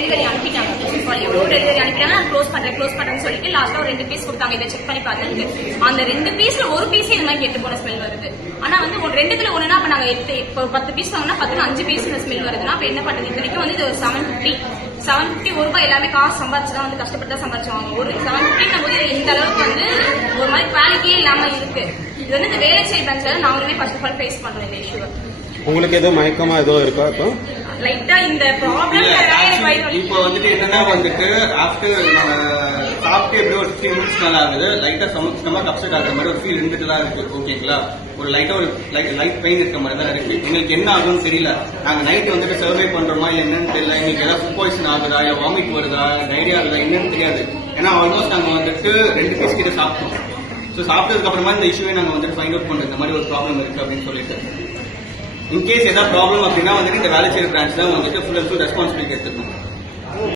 Delivery அனுப்பிட்டாங்க. Sorry எவ்வளோ delivery அனுப்பிட்டாங்க. நான் க்ளோஸ் பண்றேன் க்ளோஸ் பண்றேன்னு சொல்லிட்டு லாஸ்டா ஒரு ரெண்டு பீஸ் கொடுத்தாங்க. இதை செக் பண்ணி பார்த்துட்டு அந்த ரெண்டு பீஸ்ல ஒரு பீஸே இந்த மாதிரி கெட்டு போன ஸ்மெல் வருது. ஆனா வந்து ஒரு ரெண்டுத்துல ஒண்ணுனா அப்ப நாங்க எட்டு இப்போ பத்து பீஸ் வாங்கினா பத்துல அஞ்சு பீஸ் இந்த ஸ்மெல் வருதுன்னா அப்ப என்ன பண்றது? இத்தனைக்கும் வந்து இது ஒரு செவன் ஃபிஃப்டி செவன் ஃபிஃப்டி ஒரு ரூபாய் எல்லாமே காசு சம்பாரிச்சு தான் வந்து கஷ்டப்பட்டு தான் சம்பாரிச்சுவாங்க ஒரு செவன் ஃபிஃப்டின் போது இந்த அளவுக்கு வந்து ஒரு மாதிரி குவாலிட்டியே இல்லாம இருக்கு. இது வந்து இந்த வேலை செய்ய பேங்க்ல நாங்களுமே ஃபர்ஸ்ட் ஆஃப் ஆல் ஃபேஸ் பண்றோம் இந்த இஷ்யூவை உங்களுக்கு எதுவும் மயக்கமா எதுவும் இருக்கா இப்போ? லைட்டா இந்த ப்ராப்ளம் இப்போ வந்துட்டு என்னன்னா வந்துட்டு ஆஃப்டர் சாப்பிட்டு எப்படியும் ஒரு ஃபிஃப்டீன் மினிட்ஸ் மேல ஆகுது. லைட்டா ஸ்டமக் அப்செட் ஆகுற மாதிரி ஒரு ஃபீல் இருந்துட்டு தான் இருக்கு ஓகேங்களா ஒரு லைட்டா ஒரு லைட் பெயின் இருக்க மாதிரி தான் இருக்கு. எங்களுக்கு என்ன ஆகும்னு தெரியல. நாங்க நைட் வந்துட்டு சர்வே பண்றோமா என்னன்னு தெரியல. எங்களுக்கு ஏதாவது ஃபுட் பாய்சன் ஆகுதா? இல்ல வாமிட் வருதா? டைரியா ஆகுதா? என்னன்னு தெரியாது. ஏன்னா ஆல்மோஸ்ட் நாங்க வந்துட்டு ரெண்டு பீஸ் கிட்ட சாப்பிட்டோம். ஸோ சாப்பிட்டதுக்கு அப்புறமா இந்த இஷ்யூவை நாங்க வந்துட்டு ஃபைண்ட் அவுட் பண்ணோம் இந்த மாதிரி ஒரு ப்ராப்ளம் இருக்கு அப்படின்னு சொல்லிட்டு. இன்கேஸ் ஏதாவது ப்ராப்ளம் அப்படின்னா வந்துட்டு இந்த வேலை செய்கிற பிரான்ச் தான் வந்துட்டு ஃபுல் அண்ட் ஃபுல் ரெஸ்பான்சிபிலிட்டி எடுத்துக்கணும்.